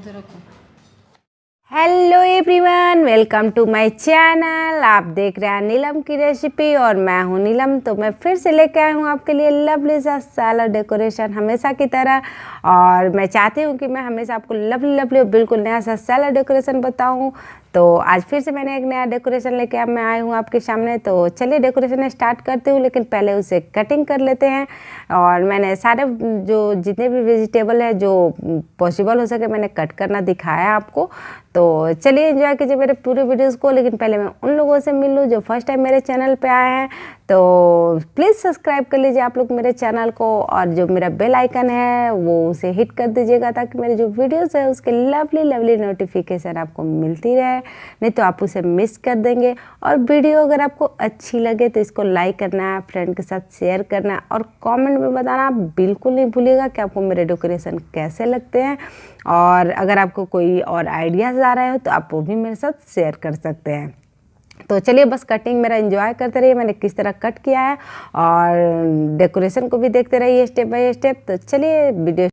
उधर रखो। Hello everyone, welcome to my channel. आप देख रहे हैं नीलम की रेसिपी और मैं हूं नीलम। तो मैं फिर से लेके आई हूं आपके लिए लवली सा सैलड डेकोरेशन हमेशा की तरह। और मैं चाहती हूं कि मैं हमेशा आपको लवली लवली और बिल्कुल नया सा सैलड डेकोरेशन बताऊं। तो आज फिर से मैंने एक नया डेकोरेशन लेके अब मैं आई हूँ आपके सामने। तो चलिए डेकोरेशन स्टार्ट करते हूँ, लेकिन पहले उसे कटिंग कर लेते हैं। और मैंने सारे जो जितने भी वेजिटेबल है जो पॉसिबल हो सके मैंने कट करना दिखाया आपको। तो चलिए एंजॉय कीजिए मेरे पूरे वीडियोस को। लेकिन पहले मैं उन लोगों से मिल लूँ जो फर्स्ट टाइम मेरे चैनल पे आए हैं। तो प्लीज़ सब्सक्राइब कर लीजिए आप लोग मेरे चैनल को, और जो मेरा बेल आइकन है वो उसे हिट कर दीजिएगा ताकि मेरे जो वीडियोस है उसके लवली लवली नोटिफिकेशन आपको मिलती रहे, नहीं तो आप उसे मिस कर देंगे। और वीडियो अगर आपको अच्छी लगे तो इसको लाइक करना है, फ्रेंड के साथ शेयर करना है, और कमेंट में बताना बिल्कुल नहीं भूलिएगा कि आपको मेरे डेकोरेशन कैसे लगते हैं। और अगर आपको कोई और आइडियाज़ आ रहे हो तो आप वो भी मेरे साथ शेयर कर सकते हैं। तो चलिए बस कटिंग मेरा एंजॉय करते रहिए मैंने किस तरह कट किया है, और डेकोरेशन को भी देखते रहिए स्टेप बाय स्टेप। तो चलिए वीडियो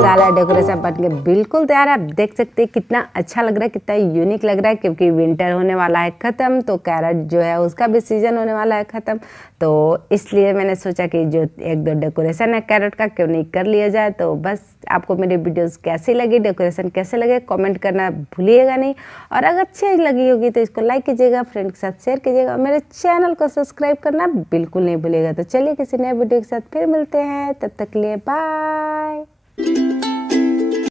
मसाला डेकोरेशन बन के बिल्कुल तैयार है। आप देख सकते हैं कितना अच्छा लग रहा है, कितना यूनिक लग रहा है, क्योंकि विंटर होने वाला है ख़त्म, तो कैरेट जो है उसका भी सीज़न होने वाला है ख़त्म। तो इसलिए मैंने सोचा कि जो एक दो डेकोरेशन है कैरेट का क्यों नहीं कर लिया जाए। तो बस आपको मेरी वीडियोस कैसी लगी, डेकोरेशन कैसे लगे, कमेंट करना भूलिएगा नहीं। और अगर अच्छी लगी होगी तो इसको लाइक कीजिएगा, फ्रेंड के साथ शेयर कीजिएगा, और मेरे चैनल को सब्सक्राइब करना बिल्कुल नहीं भूलिएगा। तो चलिए किसी नए वीडियो के साथ फिर मिलते हैं, तब तक के लिए बाय।